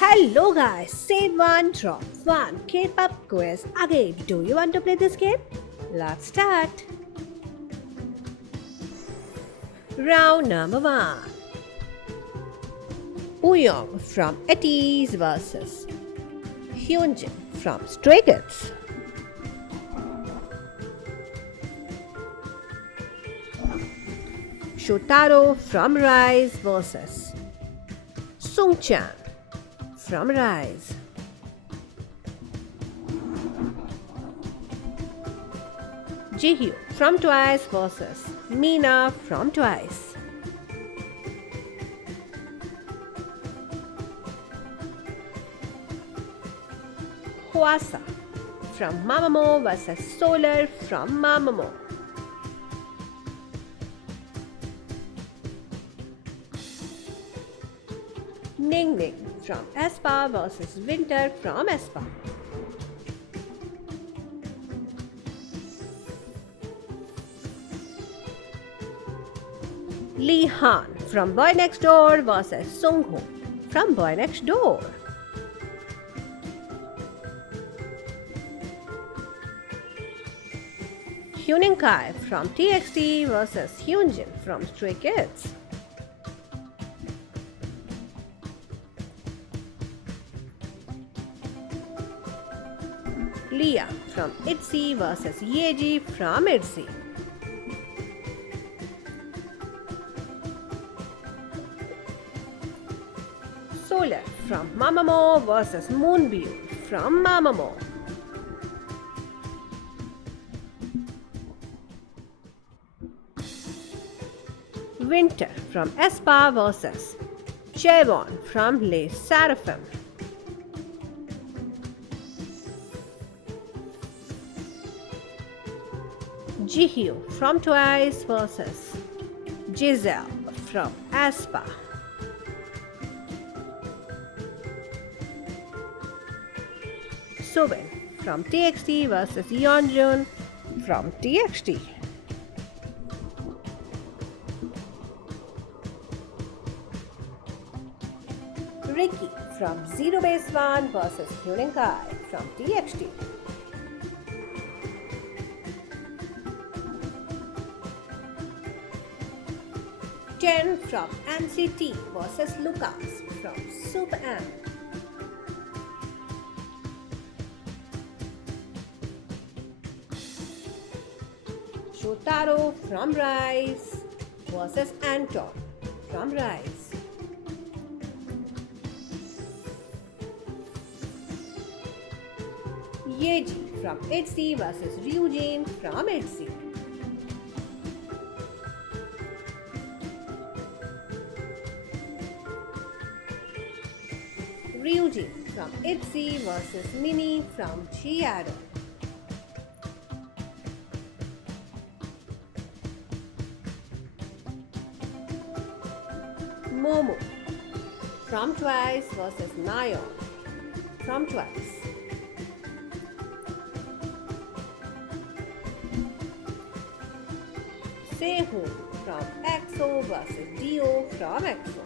Hello guys, save one, drop one, K-pop quiz again. Do you want to play this game? Let's start. Round number one. Wooyoung from &TEAZE versus Hyunjin from Stray Kids. Shotaro from Rise versus Sungchan from Rise. Jihyo from Twice versus Mina from Twice. Hwasa from Mamamoo versus Solar from Mamamoo. Ningning from aespa versus Winter from aespa. Lee Han from Boy Next Door versus Sungho from Boy Next Door. Hyunin Kai from TXT versus Hyunjin from Stray Kids. Leah from ITZY versus Yeji from ITZY. Solar from Mamamoo versus Moonbyu from Mamamoo. Winter from aespa versus Chaewon from Les Seraphim. Jihyo from Twice versus Giselle from aespa. Soobin from TXT versus Yeonjun from TXT. Ricky from Zero Base One versus Hyunin Kai from TXT. Ten from NCT versus Lucas from Super M. Shotaro from Rise versus Anton from Rise. Yeji from ITZY versus Ryujin from ITZY. Ryujin from ITZY versus Mini from G-Idol. Momo from Twice versus Nayeon from Twice. Sehun from EXO versus Dio from EXO.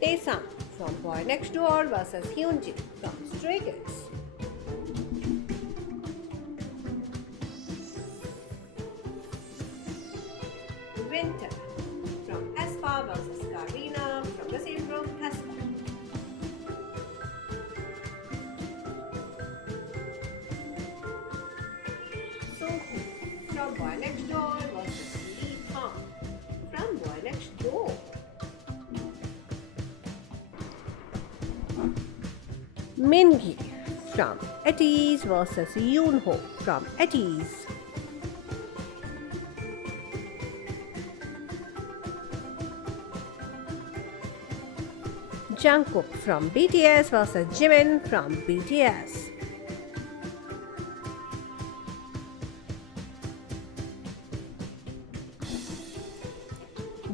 Taesung from Boy Next Door versus Hyunjin from Stray Kids. Winter from aespa versus Karina from the same group aespa. Sungho from Boy Next Door versus Lee Hong from Boy Next Door. Mingi from &TEAZE versus Yoonho from &TEAZE. Jungkook from BTS versus Jimin from BTS.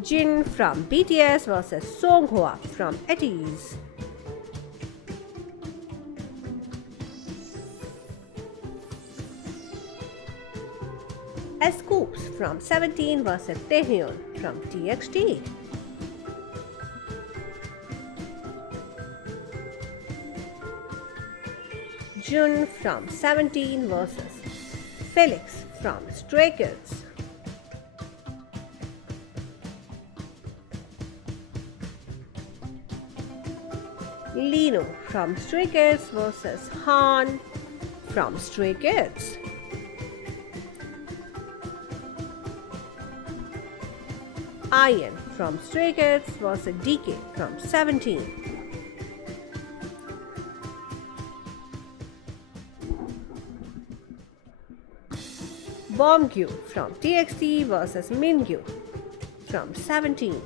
Jin from BTS versus Songhwa from &TEAZE. Scoops from 17 versus Taehyun from TXT. Jun from 17 versus Felix from Stray Kids. Lino from Stray Kids versus Han from Stray Kids. Ian from Stray Kids versus DK from 17. Bombgyu from TXT versus Mingyu from 17.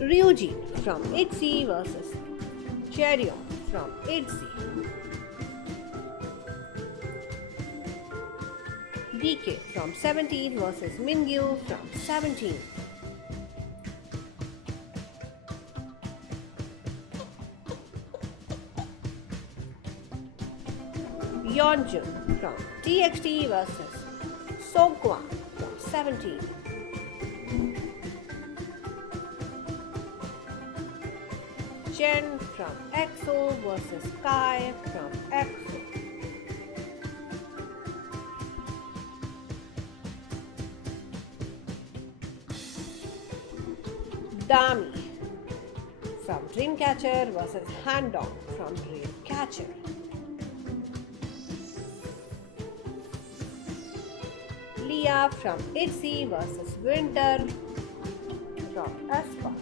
Ryujin from ITZY versus Cheryong from ITZY. DK from 17 versus Mingyu from 17. Yeonjun from TXT versus Songkwan from 17. Jen from EXO versus Kai from EXO. Dami from Dreamcatcher versus Handong from Dreamcatcher. Leah from ITZY versus Winter from aespa.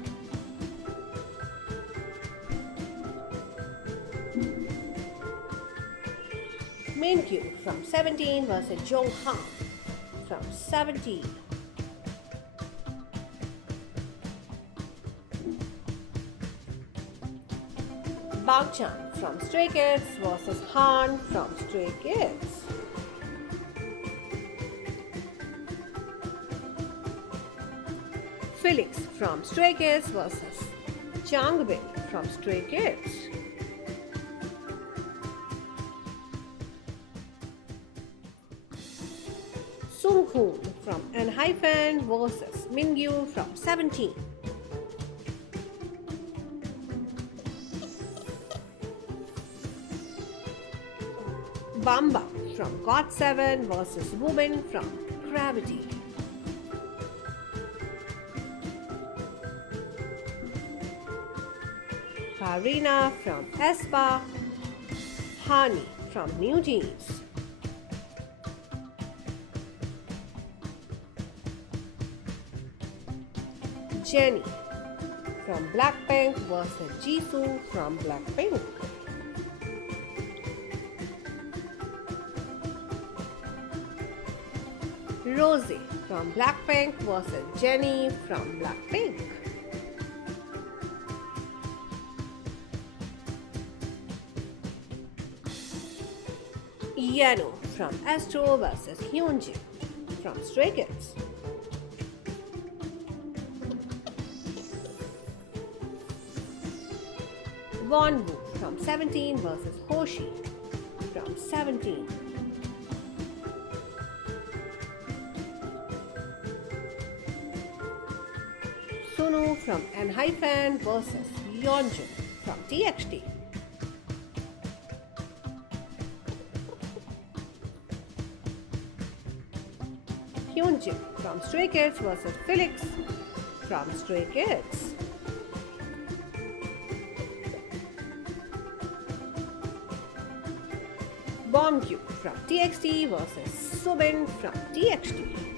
Mingyu from 17 versus Jonghan from 17. Bangchan from Stray Kids versus Han from Stray Kids. Felix from Stray Kids versus Changbin from Stray Kids. Sunghoon from ENHYPEN versus Mingyu from 17. Bamba from GOT7 versus Woman from Gravity. Karina from aespa. Hani from New Jeans. Jennie from Blackpink versus Jisoo from Blackpink. Rosé from Blackpink versus Jennie from Blackpink. Yano from Astro versus Hyunjin from Stray Kids. Wonwoo from 17 versus Hoshi from 17. Sunu from ENHYPEN versus Yeonjun from TXT. Hyunjin from Stray Kids versus Felix from Stray Kids. Bombgyu from TXT versus Subin from TXT.